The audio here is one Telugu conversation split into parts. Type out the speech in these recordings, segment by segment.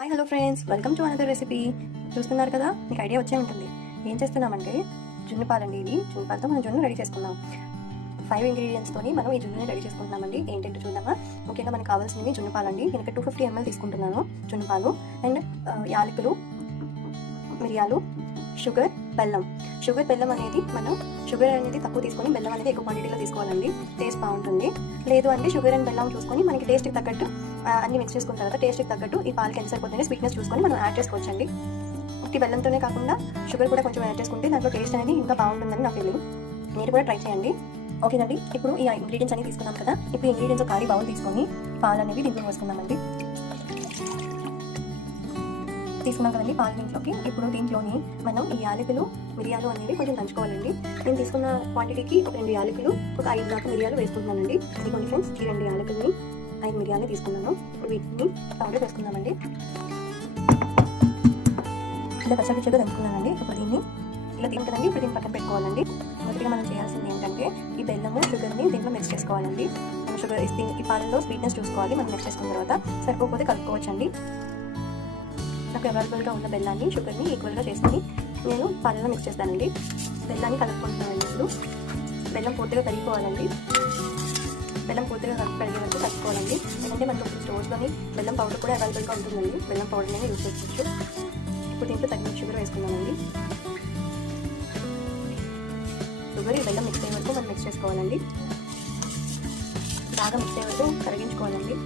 Hi hello friends, welcome to another recipe. చూస్తున్నారు కదా, మీకు ఐడియా వచ్చే ఉంటుంది. ఏం చేస్తున్నామంటే జున్ను పాలండి. ఇది జున్ను పాలతో మనం జున్ను రెడీ చేసుకుందాం. 5 ఇంగ్రీడియంట్స్తోని మనం ఈ జున్నుని రెడీ చేసుకుంటున్నామండి. ఏంటంటే చూద్దామా. ముఖ్యంగా మనకు కావాల్సినవి జున్ను పాలండి. నేను 250 ml తీసుకుంటున్నాను జున్ను పాలు. అండ్ యాలకులు, మిరియాలు, షుగర్, బెల్లం. బెల్లం అనేది మనం షుగర్ అనేది తక్కువ తీసుకొని బెల్లం అనేది ఎక్కువ క్వాంటిటీలో తీసుకోవాలండి. టేస్ట్ బాగుంటుంది. లేదు అంటే షుగర్ అండ్ బెల్లం చూసుకొని మనకి టేస్ట్కి తగ్గట్టు అన్ని మిక్స్ చేసుకున్న తర్వాత టేస్ట్కి తగ్గట్టు ఈ పాలకి ఎంత సరిపోతుంది స్వీట్నెస్ చూసుకొని మనం యాడ్ చేసుకోవచ్చండి. ఉట్టి బెల్లంతోనే కాకుండా షుగర్ కూడా కొంచెం యాడ్ చేసుకుంటే దాంట్లో టేస్ట్ అనేది ఇంకా బాగుంటుందని నా ఫీలింగ్. మీరు కూడా ట్రై చేయండి. ఓకేనండి. ఇప్పుడు ఈ ఇంగ్రీడియంట్స్ అన్ని తీసుకున్నాం కదా. ఇప్పుడు ఇంగ్రీడియంట్స్ ఒక ఖాళీ బౌల్ తీసుకొని పాలు అనేవి దీంట్లో వేసుకుందామండి. తీసుకున్నాం కదండి పాలు దీంట్లోకి. ఇప్పుడు దీంట్లోని మనం ఈ యాలకులు, మిరియాలు అనేవి కొంచెం దంచుకోవాలండి. నేను తీసుకున్న క్వాంటిటీకి ఒక 2 యాలకులు, ఒక 5 దాకా మిరియాలు వేసుకుంటున్నానండి. ఇదిగోండి ఫ్రెండ్స్, ఈ 2 యాలకుల్ని 5 మిరియాలని తీసుకున్నాను. ఇప్పుడు వీటిని పౌడర్ వేసుకుందామండి. ఇలా పచ్చగా దంచుకున్నానండి. ఇప్పుడు దీన్ని ఇలా తిని కదండి. ఇప్పుడు దీన్ని పక్కన పెట్టుకోవాలండి. మొదటిగా మనం చేయాల్సింది ఏంటంటే ఈ బెల్లము, షుగర్ని దీంట్లో మిక్స్ చేసుకోవాలండి. షుగర్ ఈ పాలలో స్వీట్నెస్ చూసుకోవాలి. మనం మిక్స్ చేసుకున్న తర్వాత సరిపోతే కలుపుకోవచ్చండి. నాకు అవైలబుల్గా ఉన్న బెల్లాన్ని, షుగర్ని ఈక్వల్గా చేసుకొని నేను పాలలో మిక్స్ చేస్తానండి. బెల్లాన్ని కలుపుకుంటున్నానండి. ఇప్పుడు బెల్లం పూర్తిగా కరిగిపోవాలండి. బెల్లం పూర్తిగా కరిగే వరకు కలుపుకోవాలండి. ఎందుకంటే మనకు ఇప్పుడు స్టోర్స్లోని బెల్లం పౌడర్ కూడా అవైలబుల్గా ఉంటుందండి. బెల్లం పౌడర్ అనేది యూజ్ చేసుకోవచ్చు. ఇప్పుడు దీంట్లో తగిన షుగర్ వేసుకున్నామండి. షుగర్ ఈ బెల్లం మిక్స్ అయ్యే వరకు మనం మిక్స్ చేసుకోవాలండి. బాగా మిక్స్ అయ్యే వరకు కరిగించుకోవాలండి.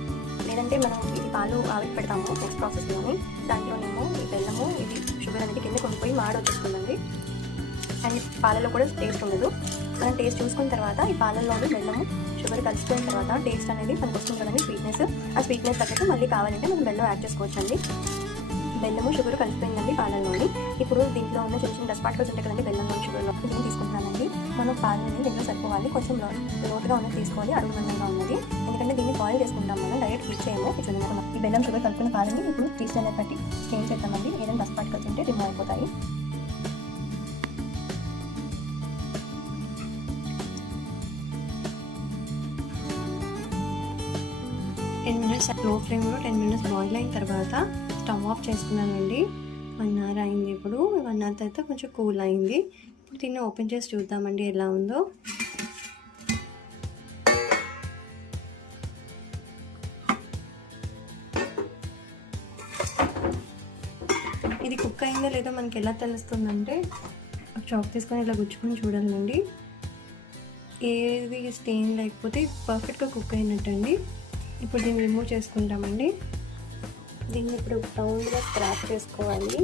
లేదంటే మనం ఇది పాలు ఆవిరి పెడతాము నెక్స్ట్ ప్రాసెస్లోని, దాంట్లోనేమో ఈ బెల్లము, ఇది షుగర్ అనేది కింద కొనిపోయి వచ్చేస్తుందండి. అండ్ పాలలో కూడా టేస్ట్ ఉండదు. మనం టేస్ట్ చూసుకున్న తర్వాత ఈ పాలల్లోని బెల్లము, షుగర్ కలిసిపోయిన తర్వాత టేస్ట్ అనేది మనకు వస్తుంది కదండి, స్వీట్నెస్. ఆ స్వీట్నెస్ తగ్గట్టు మళ్ళీ కావాలంటే మనం బెల్లం యాడ్ చేసుకోవచ్చండి. బెల్లము, షుగర్ కలిసిపోయిందండి పాలల్లోని. ఇప్పుడు దీంట్లో ఉన్న చిన్న చిన్న డస్ట్ పార్టికల్స్ ఉంటాయి కదండి బెల్లంలో, షుగర్లో. దీన్ని తీసుకుంటున్నానండి. మనం పాలని దీంట్లో సరిపోవాలి. కొంచెం లోతుగా ఉన్నది తీసుకోవాలి, అడుగునందంగా ఉన్నది. ఎందుకంటే దీన్ని బాయిల్ చేసుకుంటాం, మనం డైరెక్ట్ హీట్ చేయము. ఈ బెల్లం, షుగర్ కలుపుకున్న పాలని ఇప్పుడు టేస్ట్ అనేది బట్టి చేంజ్ చేద్దామండి. ఏదైనా డస్ట్ పార్టికల్స్ ఉంటే రిమూవ్ అయిపోతాయి. లో ఫ్లేమ్లో 10 minutes బాయిల్ అయిన తర్వాత స్టవ్ ఆఫ్ చేసుకున్నానండి. 1 hour అయింది. ఇప్పుడు 1 hour తర్వాత కొంచెం కూల్ అయింది. ఇప్పుడు దీన్ని ఓపెన్ చేసి చూద్దామండి ఎలా ఉందో. ఇది కుక్ అయిందో లేదో మనకి ఎలా తెలుస్తుందంటే చాక్ తీసుకొని ఇలా గుచ్చుకొని చూడాలండి. ఏది స్టెయిన్ లేకపోతే పర్ఫెక్ట్గా కుక్ అయినట్టండి. ఇప్పుడు దీన్ని రిమూవ్ చేసుకుంటామండి. దీన్ని ఇప్పుడు రౌండ్గా స్క్రాప్ చేసుకోవాలి.